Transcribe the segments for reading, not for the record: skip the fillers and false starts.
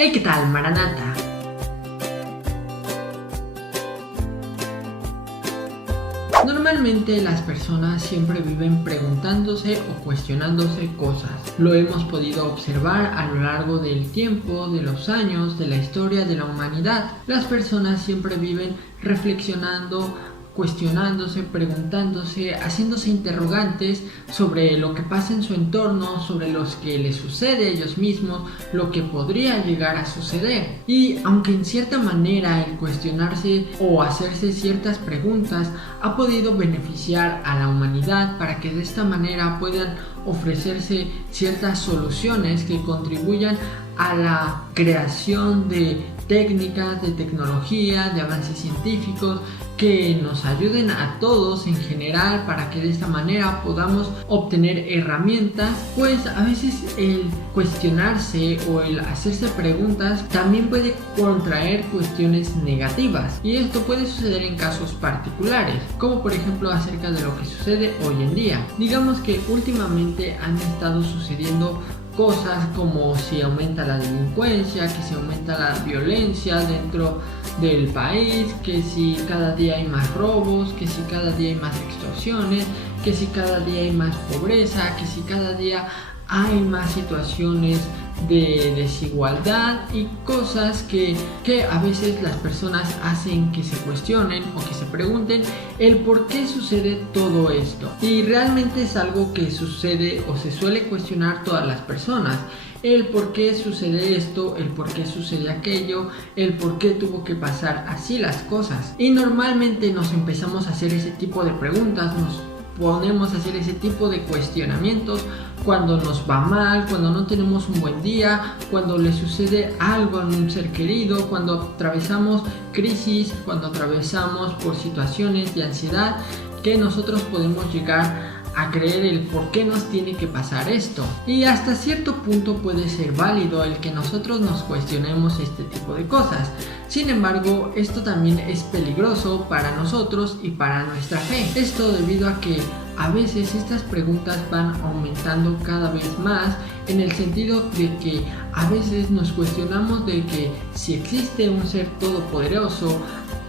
Hey, ¿qué tal, Maranata? Normalmente las personas siempre viven preguntándose o cuestionándose cosas. Lo hemos podido observar a lo largo del tiempo, de los años, de la historia de la humanidad. Las personas siempre viven reflexionando, cuestionándose, preguntándose, haciéndose interrogantes sobre lo que pasa en su entorno, sobre lo que les sucede a ellos mismos, lo que podría llegar a suceder. Y aunque en cierta manera el cuestionarse o hacerse ciertas preguntas ha podido beneficiar a la humanidad para que de esta manera puedan ofrecerse ciertas soluciones que contribuyan a la creación de técnicas, de tecnología, de avances científicos que nos ayuden a todos en general para que de esta manera podamos obtener herramientas, pues a veces el cuestionarse o el hacerse preguntas también puede contraer cuestiones negativas, y esto puede suceder en casos particulares, como por ejemplo acerca de lo que sucede hoy en día. Digamos que últimamente han estado sucediendo cosas como si aumenta la delincuencia, que si aumenta la violencia dentro del país, que si cada día hay más robos, que si cada día hay más extorsiones, que si cada día hay más pobreza, que si cada día hay más situaciones de desigualdad y cosas que a veces las personas hacen que se cuestionen o que se pregunten el por qué sucede todo esto. Y realmente es algo que sucede o se suele cuestionar todas las personas. El por qué sucede esto, el por qué sucede aquello, el por qué tuvo que pasar así las cosas. Y normalmente nos empezamos a hacer ese tipo de preguntas, nos ponemos a hacer ese tipo de cuestionamientos cuando nos va mal, cuando no tenemos un buen día, cuando le sucede algo a un ser querido, cuando atravesamos crisis, cuando atravesamos por situaciones de ansiedad, que nosotros podemos llegar a creer el por qué nos tiene que pasar esto. Y hasta cierto punto puede ser válido el que nosotros nos cuestionemos este tipo de cosas. Sin embargo, esto también es peligroso para nosotros y para nuestra fe. Esto debido a que a veces estas preguntas van aumentando cada vez más, en el sentido de que a veces nos cuestionamos de que si existe un ser todopoderoso,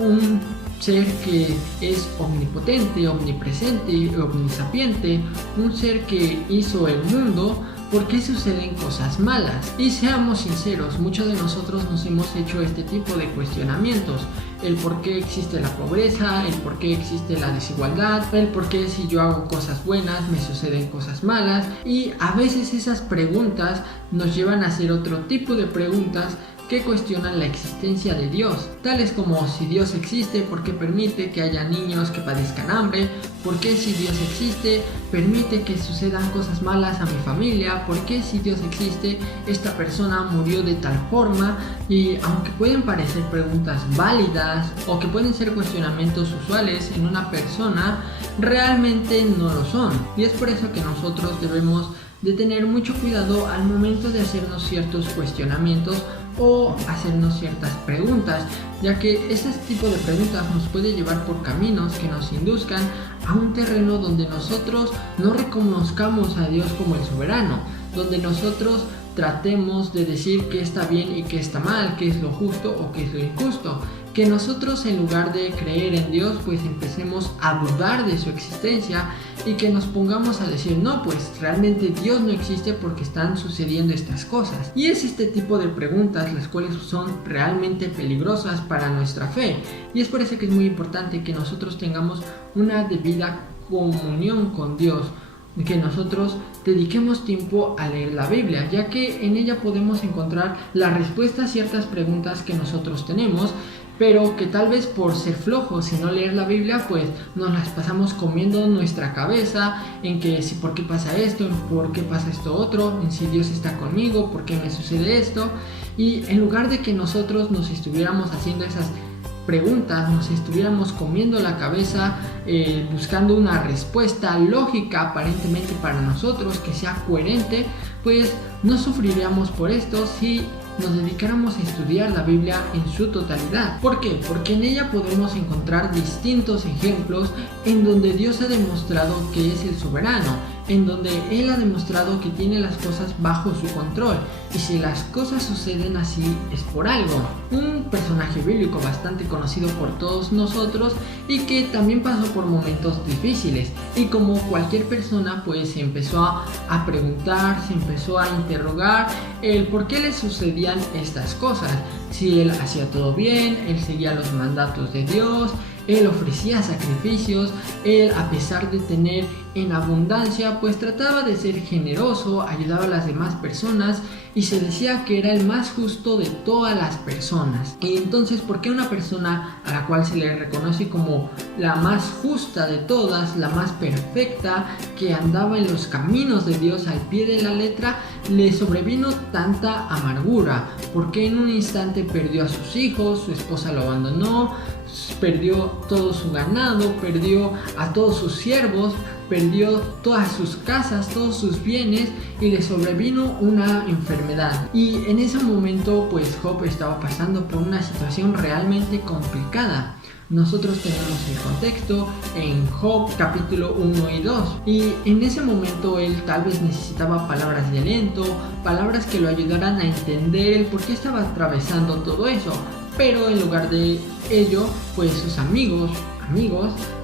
un ser que es omnipotente, omnipresente, omnisapiente, un ser que hizo el mundo, ¿por qué suceden cosas malas? Y seamos sinceros, muchos de nosotros nos hemos hecho este tipo de cuestionamientos. El por qué existe la pobreza, el por qué existe la desigualdad, el por qué si yo hago cosas buenas me suceden cosas malas. Y a veces esas preguntas nos llevan a hacer otro tipo de preguntas que cuestionan la existencia de Dios, tales como si Dios existe, ¿por qué permite que haya niños que padezcan hambre? ¿Por qué si Dios existe permite que sucedan cosas malas a mi familia? ¿Por qué si Dios existe esta persona murió de tal forma? Y aunque pueden parecer preguntas válidas o que pueden ser cuestionamientos usuales en una persona, realmente no lo son, y es por eso que nosotros debemos de tener mucho cuidado al momento de hacernos ciertos cuestionamientos o hacernos ciertas preguntas, ya que este tipo de preguntas nos puede llevar por caminos que nos induzcan a un terreno donde nosotros no reconozcamos a Dios como el soberano, donde nosotros tratemos de decir qué está bien y qué está mal, qué es lo justo o qué es lo injusto, que nosotros en lugar de creer en Dios pues empecemos a dudar de su existencia y que nos pongamos a decir no, pues realmente Dios no existe porque están sucediendo estas cosas. Y es este tipo de preguntas las cuales son realmente peligrosas para nuestra fe, y es por eso que es muy importante que nosotros tengamos una debida comunión con Dios, que nosotros dediquemos tiempo a leer la Biblia, ya que en ella podemos encontrar la respuesta a ciertas preguntas que nosotros tenemos, pero que tal vez por ser flojos y no leer la Biblia pues nos las pasamos comiendo nuestra cabeza en que si por qué pasa esto, por qué pasa esto otro, en si Dios está conmigo, por qué me sucede esto, y en lugar de que nosotros nos estuviéramos haciendo esas preguntas, nos estuviéramos comiendo la cabeza buscando una respuesta lógica aparentemente para nosotros que sea coherente, pues no sufriríamos por esto si nos dedicáramos a estudiar la Biblia en su totalidad. ¿Por qué? Porque en ella podemos encontrar distintos ejemplos en donde Dios ha demostrado que es el soberano, en donde Él ha demostrado que tiene las cosas bajo su control, y si las cosas suceden así es por algo. Un personaje bíblico bastante conocido por todos nosotros y que también pasó por momentos difíciles, y como cualquier persona pues se empezó a preguntar, se empezó a interrogar el por qué le sucedían estas cosas. Si él hacía todo bien, él seguía los mandatos de Dios, él ofrecía sacrificios, él, a pesar de tener en abundancia, pues trataba de ser generoso, ayudaba a las demás personas y se decía que era el más justo de todas las personas. Y entonces, ¿por qué una persona a la cual se le reconoce como la más justa de todas, la más perfecta, que andaba en los caminos de Dios al pie de la letra, le sobrevino tanta amargura? ¿Por qué en un instante perdió a sus hijos, su esposa lo abandonó, perdió todo su ganado, perdió a todos sus siervos, perdió todas sus casas, todos sus bienes, y le sobrevino una enfermedad? Y en ese momento pues Job estaba pasando por una situación realmente complicada. Nosotros tenemos el contexto en Job capítulo 1 y 2, y en ese momento él tal vez necesitaba palabras de aliento, palabras que lo ayudaran a entender el por qué estaba atravesando todo eso. Pero en lugar de ello, pues sus amigos,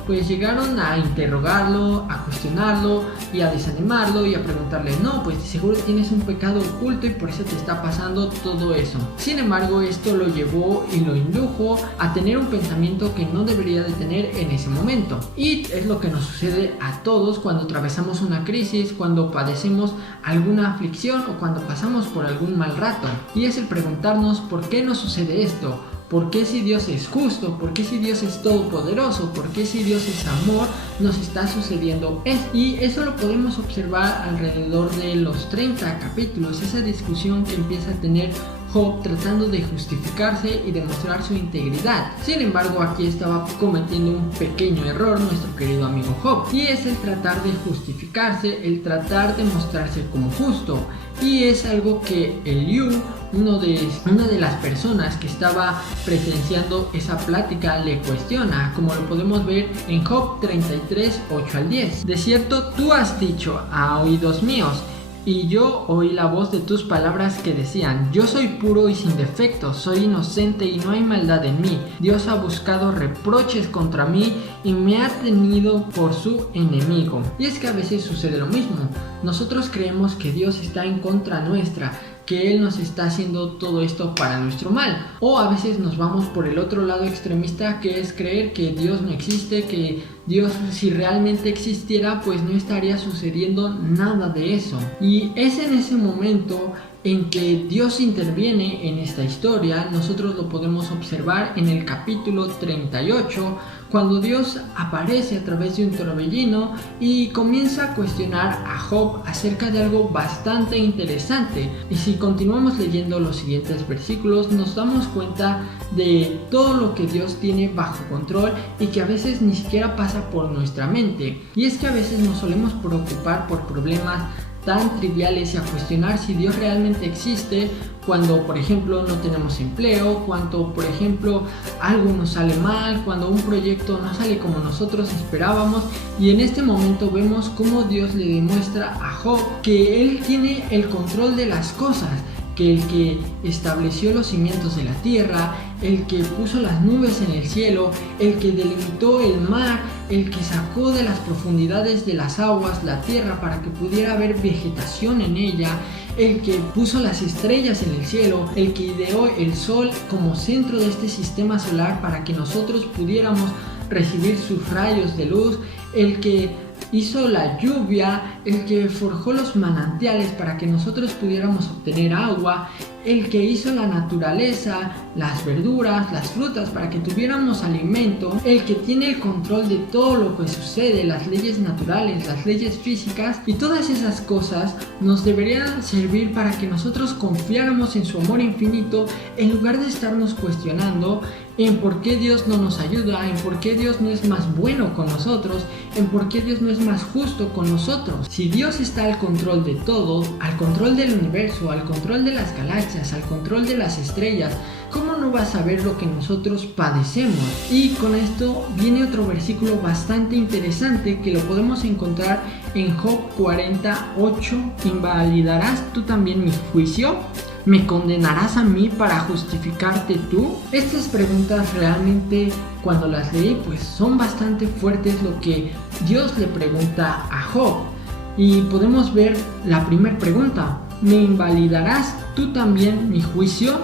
pues llegaron a interrogarlo, a cuestionarlo y a desanimarlo y a preguntarle: no, pues seguro tienes un pecado oculto y por eso te está pasando todo eso. Sin embargo, esto lo llevó y lo indujo a tener un pensamiento que no debería de tener en ese momento. Y es lo que nos sucede a todos cuando atravesamos una crisis, cuando padecemos alguna aflicción o cuando pasamos por algún mal rato. Y es el preguntarnos: ¿por qué nos sucede esto? ¿Por qué, si Dios es justo? ¿Por qué, si Dios es todopoderoso? ¿Por qué, si Dios es amor, nos está sucediendo esto? Y eso lo podemos observar alrededor de los 30 capítulos, esa discusión que empieza a tener Job tratando de justificarse y demostrar su integridad. Sin embargo, aquí estaba cometiendo un pequeño error nuestro querido amigo Job, y es el tratar de justificarse, el tratar de mostrarse como justo. Y es algo que Eliú, una de las personas que estaba presenciando esa plática, le cuestiona, como lo podemos ver en Job 33, 8 al 10. De cierto, tú has dicho a oídos míos, y yo oí la voz de tus palabras que decían: yo soy puro y sin defecto, soy inocente y no hay maldad en mí. Dios ha buscado reproches contra mí y me ha tenido por su enemigo. Y es que a veces sucede lo mismo. Nosotros creemos que Dios está en contra nuestra, que Él nos está haciendo todo esto para nuestro mal. O a veces nos vamos por el otro lado extremista, que es creer que Dios no existe, que Dios, si realmente existiera, pues no estaría sucediendo nada de eso. Y es en ese momento en que Dios interviene en esta historia. Nosotros lo podemos observar en el capítulo 38, cuando Dios aparece a través de un torbellino y comienza a cuestionar a Job acerca de algo bastante interesante. Y si continuamos leyendo los siguientes versículos, nos damos cuenta de todo lo que Dios tiene bajo control y que a veces ni siquiera pasa por nuestra mente. Y es que a veces nos solemos preocupar por problemas tan triviales y a cuestionar si Dios realmente existe cuando, por ejemplo, no tenemos empleo, cuando, por ejemplo, algo nos sale mal, cuando un proyecto no sale como nosotros esperábamos. Y en este momento vemos cómo Dios le demuestra a Job que Él tiene el control de las cosas, que el que estableció los cimientos de la tierra, el que puso las nubes en el cielo, el que delimitó el mar, el que sacó de las profundidades de las aguas la tierra para que pudiera haber vegetación en ella, el que puso las estrellas en el cielo, el que ideó el sol como centro de este sistema solar para que nosotros pudiéramos recibir sus rayos de luz, el que hizo la lluvia, el que forjó los manantiales para que nosotros pudiéramos obtener agua, el que hizo la naturaleza, las verduras, las frutas para que tuviéramos alimento, el que tiene el control de todo lo que sucede, las leyes naturales, las leyes físicas, y todas esas cosas nos deberían servir para que nosotros confiáramos en su amor infinito en lugar de estarnos cuestionando en por qué Dios no nos ayuda, en por qué Dios no es más bueno con nosotros, en por qué Dios no es más justo con nosotros. Si Dios está al control de todo, al control del universo, al control de las galaxias, al control de las estrellas, ¿cómo no vas a ver lo que nosotros padecemos? Y con esto viene otro versículo bastante interesante que lo podemos encontrar en Job 48. ¿Invalidarás tú también mi juicio? ¿Me condenarás a mí para justificarte tú? Estas preguntas realmente, cuando las leí, pues son bastante fuertes lo que Dios le pregunta a Job. Y podemos ver la primera pregunta: ¿me invalidarás tú también mi juicio?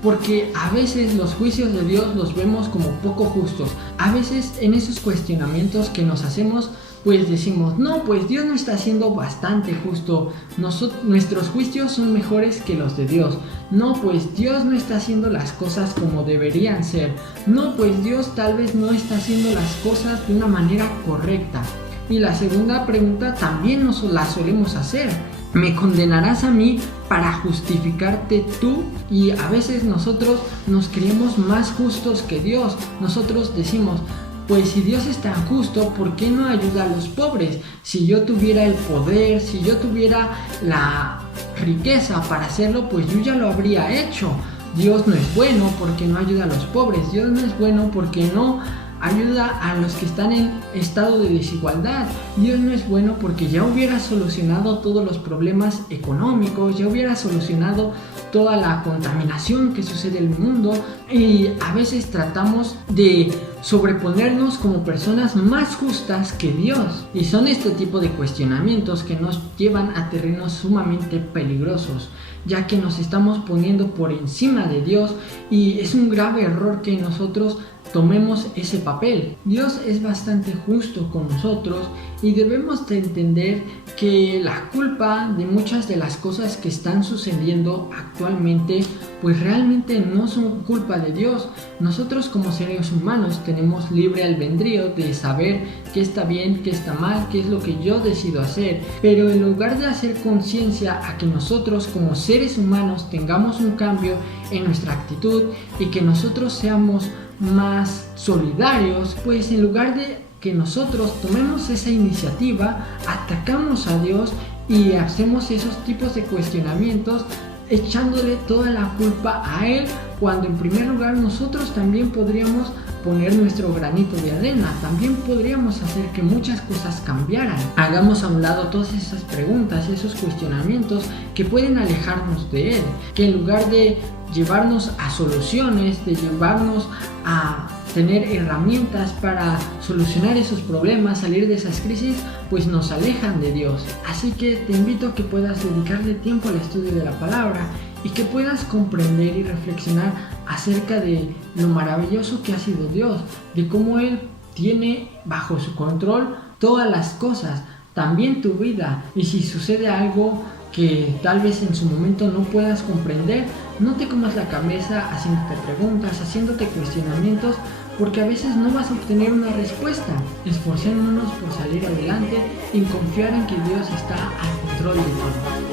Porque a veces los juicios de Dios los vemos como poco justos. A veces en esos cuestionamientos que nos hacemos, pues decimos, no, pues Dios no está siendo bastante justo, nuestros juicios son mejores que los de Dios. No, pues Dios no está haciendo las cosas como deberían ser. No, pues Dios tal vez no está haciendo las cosas de una manera correcta. Y la segunda pregunta también nos la solemos hacer: ¿me condenarás a mí para justificarte tú? Y a veces nosotros nos creemos más justos que Dios. Nosotros decimos, pues si Dios es tan justo, ¿por qué no ayuda a los pobres? Si yo tuviera el poder, si yo tuviera la riqueza para hacerlo, pues yo ya lo habría hecho. Dios no es bueno porque no ayuda a los pobres. Dios no es bueno porque no ayuda a los que están en estado de desigualdad. Dios no es bueno porque ya hubiera solucionado todos los problemas económicos, ya hubiera solucionado toda la contaminación que sucede en el mundo. Y a veces tratamos de sobreponernos como personas más justas que Dios. Y son este tipo de cuestionamientos que nos llevan a terrenos sumamente peligrosos, ya que nos estamos poniendo por encima de Dios, y es un grave error que nosotros tomemos ese papel. Dios es bastante justo con nosotros y debemos de entender que la culpa de muchas de las cosas que están sucediendo actualmente pues realmente no son culpa de Dios. Nosotros como seres humanos tenemos libre albedrío de saber qué está bien, qué está mal, qué es lo que yo decido hacer, pero en lugar de hacer conciencia a que nosotros como seres humanos tengamos un cambio en nuestra actitud y que nosotros seamos más solidarios, pues en lugar de que nosotros tomemos esa iniciativa, atacamos a Dios y hacemos esos tipos de cuestionamientos echándole toda la culpa a Él, cuando en primer lugar nosotros también podríamos poner nuestro granito de arena, también podríamos hacer que muchas cosas cambiaran. Hagamos a un lado todas esas preguntas, esos cuestionamientos que pueden alejarnos de Él, que en lugar de llevarnos a soluciones, de llevarnos a tener herramientas para solucionar esos problemas, salir de esas crisis, pues nos alejan de Dios. Así que te invito a que puedas dedicarle tiempo al estudio de la palabra y que puedas comprender y reflexionar acerca de lo maravilloso que ha sido Dios, de cómo Él tiene bajo su control todas las cosas, también tu vida. Y si sucede algo que tal vez en su momento no puedas comprender, no te comas la cabeza haciéndote preguntas, haciéndote cuestionamientos, porque a veces no vas a obtener una respuesta. Esforcémonos por salir adelante y confiar en que Dios está al control de todo.